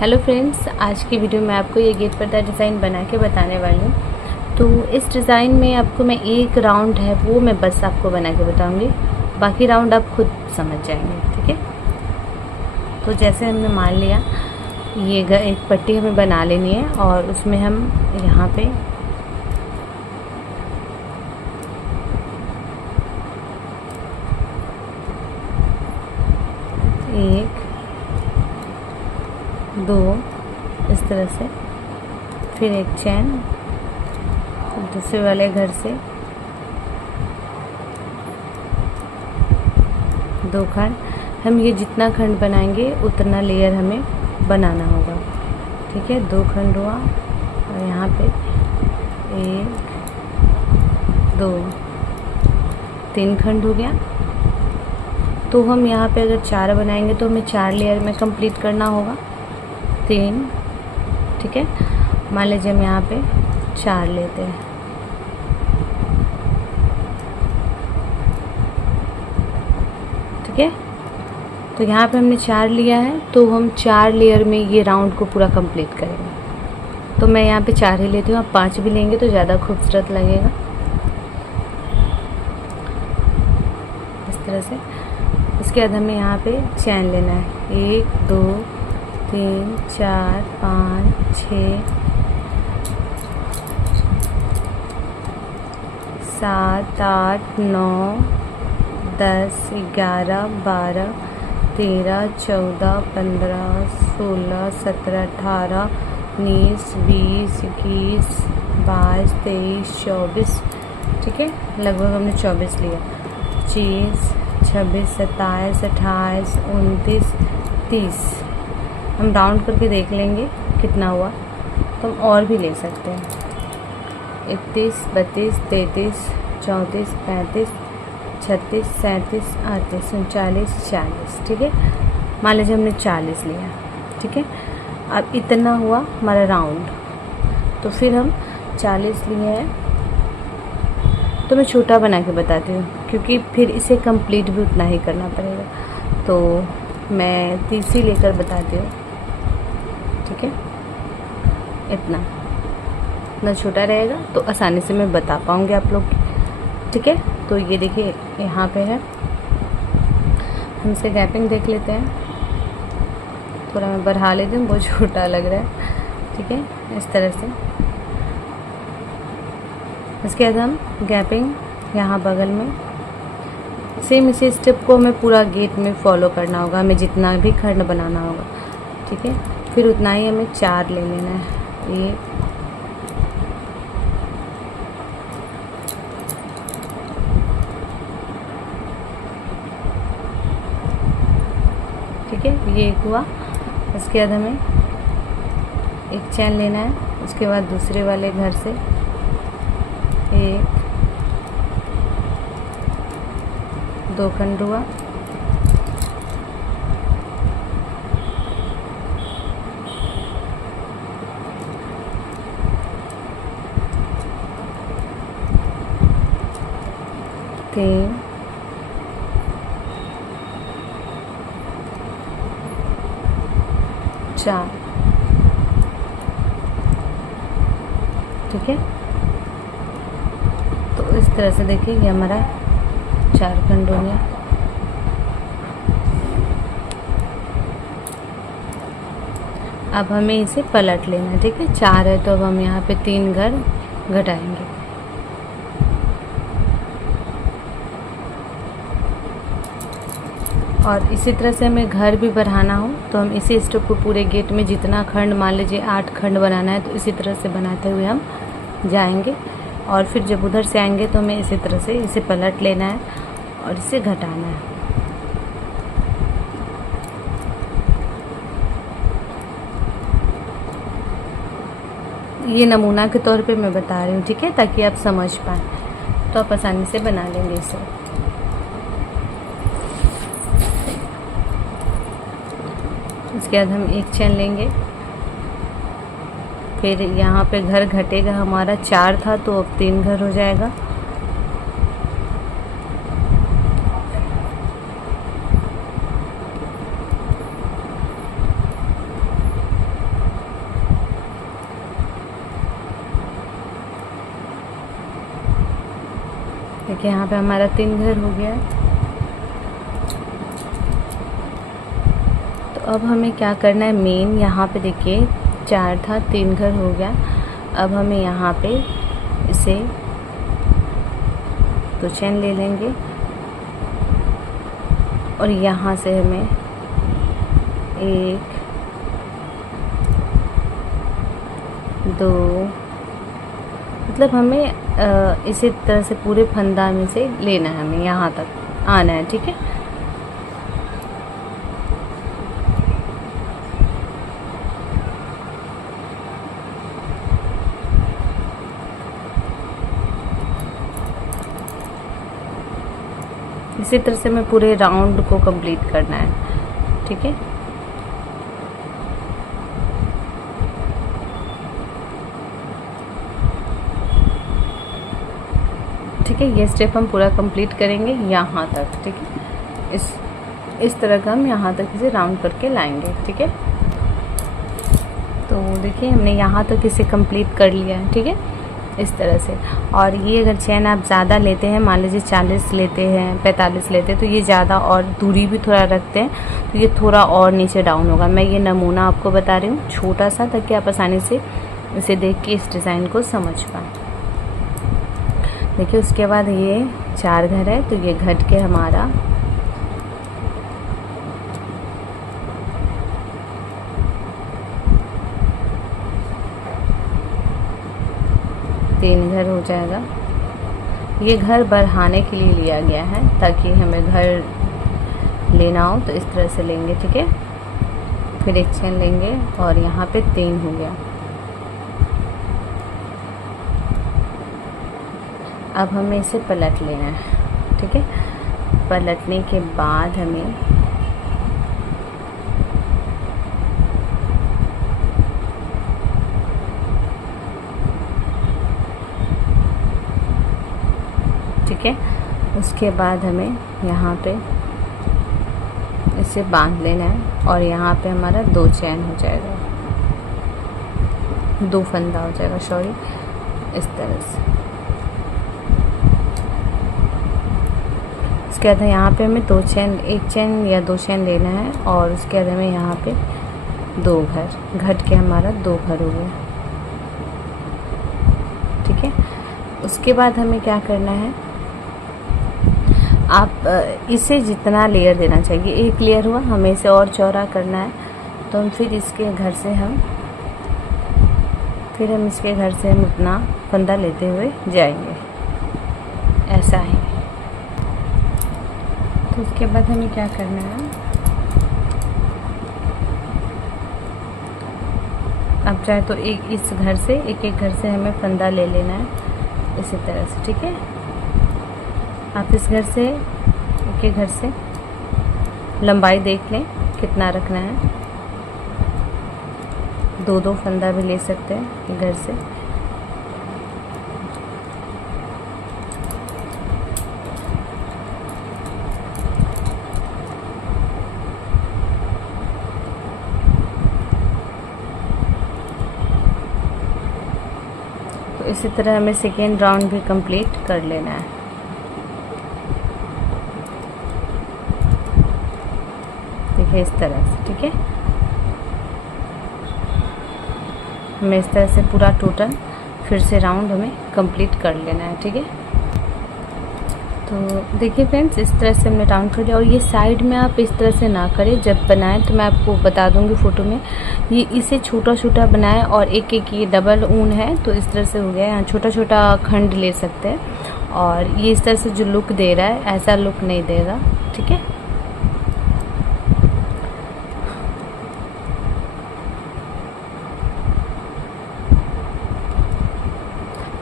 Hello friends, आज की video में आपको ये गेट पर्दा डिज़ाइन बना के बताने वाली हूँ। तो इस डिज़ाइन में आपको मैं एक राउंड है वो मैं बस आपको बना के बताऊँगी, बाकी राउंड आप खुद समझ जाएंगे। ठीक है, तो जैसे हमने मान लिया ये एक पट्टी हमें बना लेनी है और उसमें हम यहाँ पे एक दो इस तरह से, फिर एक चैन दूसरे वाले घर से दो खंड। हम ये जितना खंड बनाएंगे उतना लेयर हमें बनाना होगा। ठीक है, दो खंड हुआ और यहाँ पे एक दो तीन खंड हो गया। तो हम यहाँ पे अगर चार बनाएंगे तो हमें चार लेयर में कंप्लीट करना होगा, तीन। ठीक है, मान लीजिए हम यहाँ पे चार लेते हैं। ठीक है, तो यहाँ पे हमने चार लिया है तो हम चार लेयर में ये राउंड को पूरा कंप्लीट करेंगे। तो मैं यहाँ पे चार ही लेती हूँ, आप पांच भी लेंगे तो ज़्यादा खूबसूरत लगेगा। इस तरह से इसके बाद हमें यहाँ पे चैन लेना है, एक दो तीन चार पाँच छः सात आठ नौ 10 11 12 13 14 15 16 17 18 19 20 21 22 23 24। ठीक है, लगभग हमने 24 लिया। 25 26 27 28 29 30। हम राउंड करके देख लेंगे कितना हुआ, तो हम और भी ले सकते हैं। 31 32 33 34 35 36 37 38 39 40। ठीक है, मान लीजिए हमने 40 लिया। ठीक है, अब इतना हुआ हमारा राउंड। तो फिर हम 40 लिए हैं तो मैं छोटा बना के बताती हूँ, क्योंकि फिर इसे कंप्लीट भी उतना ही करना पड़ेगा। तो मैं 30 ही लेकर बताती हूँ। ठीक है, इतना छोटा रहेगा तो आसानी से मैं बता पाऊँगी आप लोग। ठीक है, तो ये देखिए यहाँ पे है, हम इसके गैपिंग देख लेते हैं। थोड़ा मैं बढ़ा लेती हूँ, बहुत छोटा लग रहा है। ठीक है, इस तरह से। इसके बाद हम गैपिंग यहाँ बगल में सेम इसी स्टेप को हमें पूरा गेट में फॉलो करना होगा, हमें जितना भी खंड बनाना होगा। ठीक है, फिर उतना ही हमें चार ले लेना है। एक ठीक है, ये एक हुआ। इसके बाद हमें एक चैन लेना है, उसके बाद दूसरे वाले घर से एक दो खंड हुआ। तीन चार। ठीक है, तो इस तरह से देखिए ये हमारा चार खंड हो गया। अब हमें इसे पलट लेना है। ठीक है, चार है तो अब हम यहाँ पे तीन घर घटाएंगे। और इसी तरह से हमें घर भी बढ़ाना हो तो हम इसी स्टेप को पूरे गेट में जितना खंड, मान लीजिए 8 खंड बनाना है, तो इसी तरह से बनाते हुए हम जाएंगे। और फिर जब उधर से आएंगे तो हमें इसी तरह से इसे पलट लेना है और इसे घटाना है। ये नमूना के तौर पे मैं बता रही हूँ। ठीक है, ताकि आप समझ पाएँ, तो आप आसानी से बना लेंगे इसे। इसके बाद हम एक चैन लेंगे, फिर यहाँ पे घर घटेगा, हमारा चार था तो अब तीन घर हो जाएगा। देखिए यहाँ पे हमारा 3 घर हो गया। तो अब हमें क्या करना है, मेन यहाँ पे देखिए 4 था, 3 घर हो गया। अब हमें यहाँ पे इसे 2 चेन ले लेंगे और यहाँ से हमें 1 2 मतलब हमें इसी तरह से पूरे फंदा में से लेना है, हमें यहाँ तक आना है, ठीक है। इसी तरह से हमें पूरे राउंड को कंप्लीट करना है, ठीक है। ठीक है, ये स्टेप हम पूरा कंप्लीट करेंगे यहाँ तक, ठीक है। इस तरह का हम यहाँ तक इसे राउंड करके लाएंगे, ठीक है। तो देखिए हमने यहाँ तक इसे कंप्लीट कर लिया है, ठीक है, इस तरह से। और ये अगर चैन आप ज़्यादा लेते हैं, मान लीजिए 40 लेते हैं, 45 लेते हैं, तो ये ज़्यादा और दूरी भी थोड़ा रखते हैं तो ये थोड़ा और नीचे डाउन होगा। मैं ये नमूना आपको बता रही हूँ छोटा सा, ताकि आप आसानी से इसे देख के इस डिज़ाइन को समझ पाएँ। देखिए उसके बाद ये 4 घर है, तो ये घट के हमारा 3 घर हो जाएगा। ये घर बढ़ाने के लिए लिया गया है, ताकि हमें घर लेना हो तो इस तरह से लेंगे, ठीक है। फिर 1 चेन लेंगे और यहाँ पे 3 हो गया। अब हमें इसे पलट लेना है, ठीक है। पलटने के बाद हमें ठीक है, उसके बाद हमें यहाँ पे इसे बांध लेना है और यहाँ पे हमारा 2 चैन हो जाएगा, 2 फंदा हो जाएगा, सॉरी, इस तरह से। उसके बाद यहाँ पे हमें 2 चैन, 1 चैन या 2 चैन लेना है और उसके बाद हमें यहाँ पे 2 घर घट के हमारा 2 घर हो गया, ठीक है। उसके बाद हमें क्या करना है, आप इसे जितना लेयर देना चाहिए, 1 लेयर हुआ, हमें इसे और चौड़ा करना है, तो हम फिर इसके घर से हम अपना फंदा लेते हुए जाएंगे, ऐसा है। तो उसके बाद हमें क्या करना है, आप चाहे तो इस घर से एक घर से हमें फंदा ले लेना है, इसी तरह से, ठीक है। आप इस घर से एक घर से लंबाई देख लें कितना रखना है, 2 फंदा भी ले सकते हैं घर से। तो इसी तरह हमें सेकेंड राउंड भी कंप्लीट कर लेना है। देखिए इस तरह से, ठीक है। हमें इस तरह से पूरा टोटल फिर से राउंड हमें कंप्लीट कर लेना है, ठीक है। तो देखिए फ्रेंड्स, इस तरह से हमने राउंड कर लिया। और ये साइड में आप इस तरह से ना करें, जब बनाएं तो मैं आपको बता दूंगी फ़ोटो में, ये इसे छोटा छोटा बनाएं और एक ये डबल ऊन है तो इस तरह से हो गया। यहाँ छोटा छोटा खंड ले सकते हैं और ये इस तरह से जो लुक दे रहा है ऐसा लुक नहीं देगा, ठीक है।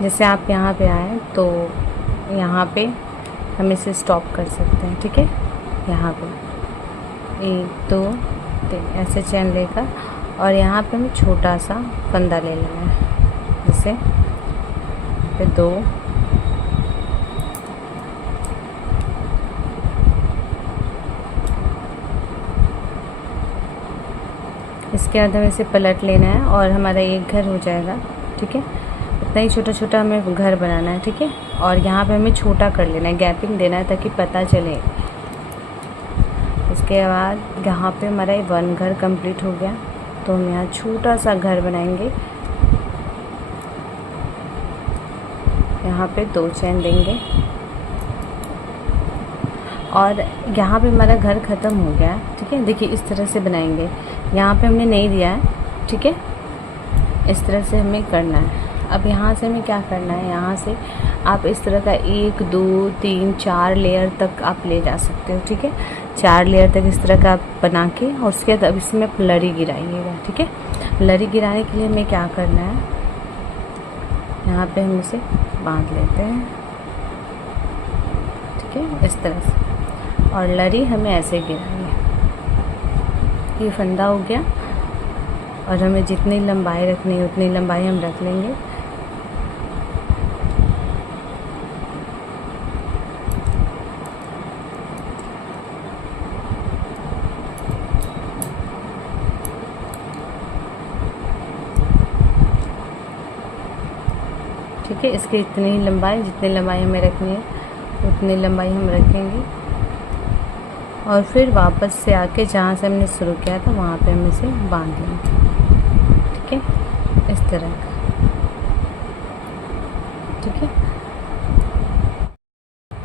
जैसे आप यहाँ पे आए तो यहाँ पे हम इसे स्टॉप कर सकते हैं, ठीक है। यहाँ पे 1 2 3 ऐसे चैन लेकर और यहाँ पे हमें छोटा सा फंदा ले लेना है, जैसे फिर 2 इसके बाद हमें इसे पलट लेना है और हमारा 1 घर हो जाएगा, ठीक है। इतना ही छोटा छोटा हमें घर बनाना है, ठीक है। और यहाँ पे हमें छोटा कर लेना है, गैपिंग देना है ताकि पता चले। इसके बाद यहाँ पे हमारा ये 1 घर कंप्लीट हो गया, तो हम यहाँ छोटा सा घर बनाएंगे। यहाँ पे 2 चैन देंगे और यहाँ पे हमारा घर ख़त्म हो गया, ठीक है। देखिए इस तरह से बनाएंगे, यहाँ पे हमने नहीं दिया है, ठीक है। इस तरह से हमें करना है। अब यहाँ से हमें क्या करना है, यहाँ से आप इस तरह का 1 2 3 4 लेयर तक आप ले जा सकते हो, ठीक है। 4 लेयर तक इस तरह का आप बना के, और उसके बाद अब इसमें आप लड़ी गिराइएगा, ठीक है। लड़ी गिराने के लिए हमें क्या करना है, यहाँ पे हम इसे बांध लेते हैं, ठीक है, इस तरह से। और लड़ी हमें ऐसे गिरानी है। ये फंदा हो गया, और हमें जितनी लंबाई रखनी है उतनी लंबाई हम रख लेंगे। ठीक है, इसकी इतनी ही लंबाई, जितनी लंबाई हमें रखनी है उतनी लंबाई हम रखेंगे। और फिर वापस से आके जहाँ से हमने शुरू किया था वहाँ पे हम इसे बांध लेंगे, ठीक है, इस तरह का, ठीक है।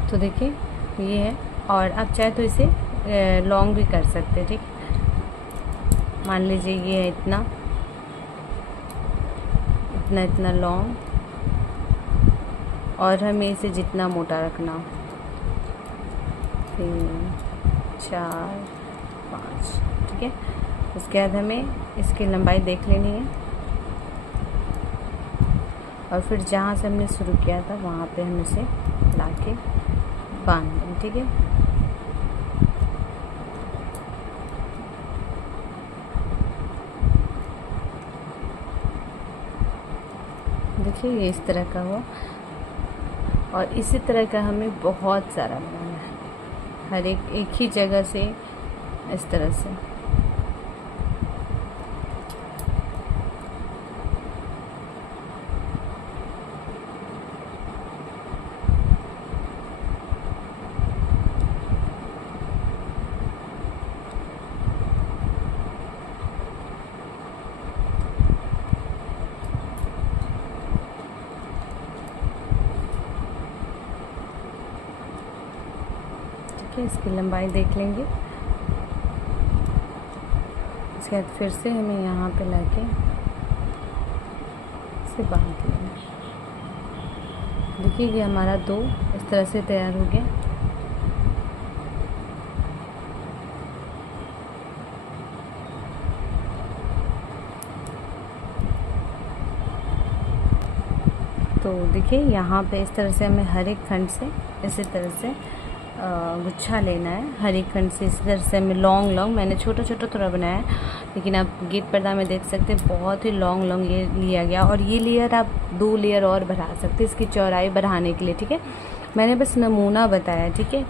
तो देखिए ये है, और आप चाहे तो इसे लॉन्ग भी कर सकते हैं, ठीक है। मान लीजिए ये है इतना इतना इतना लॉन्ग, और हमें इसे जितना मोटा रखना हो, 3 4 5, ठीक है। उसके बाद हमें इसकी लंबाई देख लेनी है, और फिर जहाँ से हमने शुरू किया था वहाँ पे हम इसे लाके बांध दें, ठीक है। देखिए ये इस तरह का हुआ, और इसी तरह का हमें बहुत सारा बनाना है, हर एक ही जगह से इस तरह से। इसकी लंबाई देख लेंगे। इसके बाद फिर से हमें यहाँ पे लाके इसे बांध लेना। देखिए ये हमारा 2 इस तरह से तैयार हो गया। तो देखिए यहाँ पे इस तरह से हमें हर एक खंड से इसी तरह से गुच्छा लेना है। हर एक खंड से इस तरह से हमें लॉन्ग मैंने छोटा छोटा थोड़ा बनाया है, लेकिन आप गेट पर्दा में देख सकते हैं बहुत ही लॉन्ग ये लिया गया। और ये लेयर आप 2 लेयर और बढ़ा सकते हैं इसकी चौड़ाई बढ़ाने के लिए, ठीक है। मैंने बस नमूना बताया, ठीक है।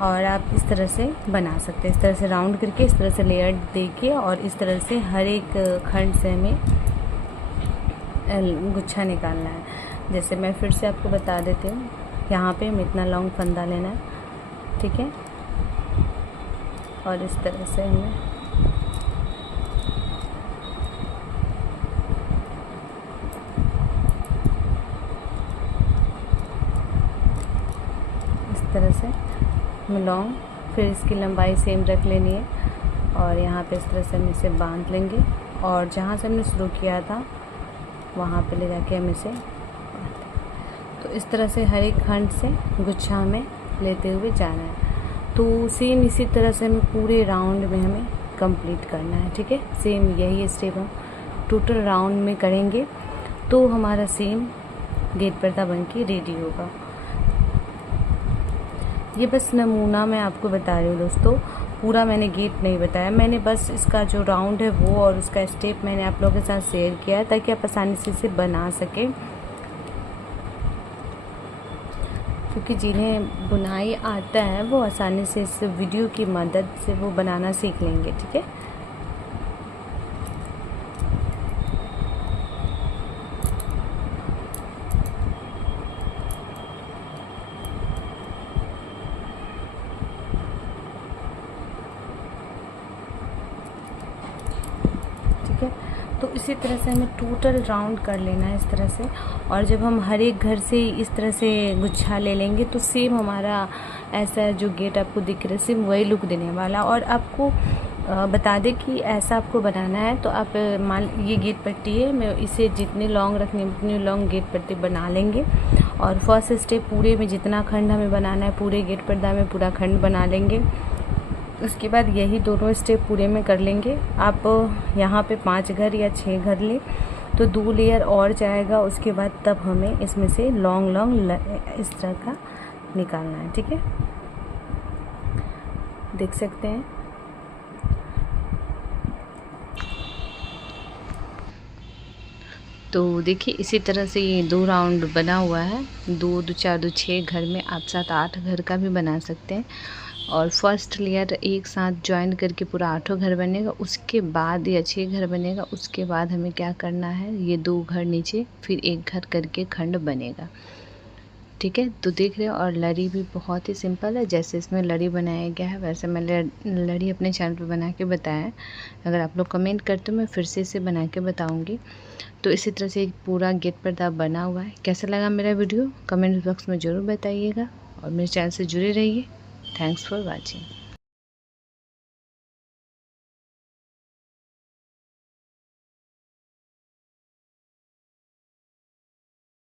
और आप इस तरह से बना सकते हैं, इस तरह से राउंड करके इस तरह से लेयर दे के, और इस तरह से हर एक खंड से हमें गुच्छा निकालना है। जैसे मैं फिर से आपको बता देती हूँ, यहाँ पे हमें इतना लॉन्ग फंदा लेना है, ठीक है। और इस तरह से हमें इस तरह से हमें लॉन्ग, फिर इसकी लंबाई सेम रख लेनी है, और यहाँ पे इस तरह से हम इसे बांध लेंगे, और जहाँ से हमने शुरू किया था वहाँ पे ले जाके हम इसे, तो इस तरह से हर एक खंड से गुच्छा हमें लेते हुए जाना है। तो सेम इसी तरह से हमें पूरे राउंड में हमें कंप्लीट करना है, ठीक है। सेम यही स्टेप हम टोटल राउंड में करेंगे, तो हमारा सेम गेट पर्दा बन के रेडी होगा। ये बस नमूना मैं आपको बता रही हूँ दोस्तों, पूरा मैंने गेट नहीं बताया। मैंने बस इसका जो राउंड है वो और उसका स्टेप मैंने आप लोगों के साथ शेयर किया है, ताकि आप आसानी से इसे बना सकें। क्योंकि जिन्हें बुनाई आता है वो आसानी से इस वीडियो की मदद से वो बनाना सीख लेंगे, ठीक है। तो इसी तरह से हमें टोटल राउंड कर लेना है इस तरह से। और जब हम हर एक घर से इस तरह से गुच्छा ले लेंगे तो सेम हमारा ऐसा जो गेट आपको दिख रहा है सेम वही लुक देने वाला। और आपको बता दें कि ऐसा आपको बनाना है तो आप मान ये गेट पट्टी है, मैं इसे जितनी लॉन्ग रखनी है उतनी लॉन्ग गेट पट्टी बना लेंगे। और फर्स्ट स्टेप पूरे में जितना खंड हमें बनाना है पूरे गेट पर्दा में पूरा खंड बना लेंगे। उसके बाद यही दोनों स्टेप पूरे में कर लेंगे। आप यहाँ पे 5 घर या 6 घर लें तो 2 लेयर और जाएगा। उसके बाद तब हमें इसमें से लॉन्ग इस तरह का निकालना है, ठीक है, देख सकते हैं। तो देखिए इसी तरह से ये 2 राउंड बना हुआ है। 2 2 4 2 6 घर में आप 7 8 घर का भी बना सकते हैं। और फर्स्ट लेयर एक साथ ज्वाइन करके पूरा 8 घर बनेगा। उसके बाद या 6 घर बनेगा। उसके बाद हमें क्या करना है, ये 2 घर नीचे फिर 1 घर करके खंड बनेगा, ठीक है। तो देख रहे हो, और लड़ी भी बहुत ही सिंपल है। जैसे इसमें लड़ी बनाया गया है वैसे मैं लड़ी अपने चैनल पे बना के बताया है। अगर आप लोग कमेंट करते हो मैं फिर से इसे बना के बताऊंगी। तो इसी तरह से पूरा गेट पर्दा बना हुआ है। कैसा लगा मेरा वीडियो कमेंट बॉक्स में ज़रूर बताइएगा और मेरे चैनल से जुड़े रहिए। Thanks for watching.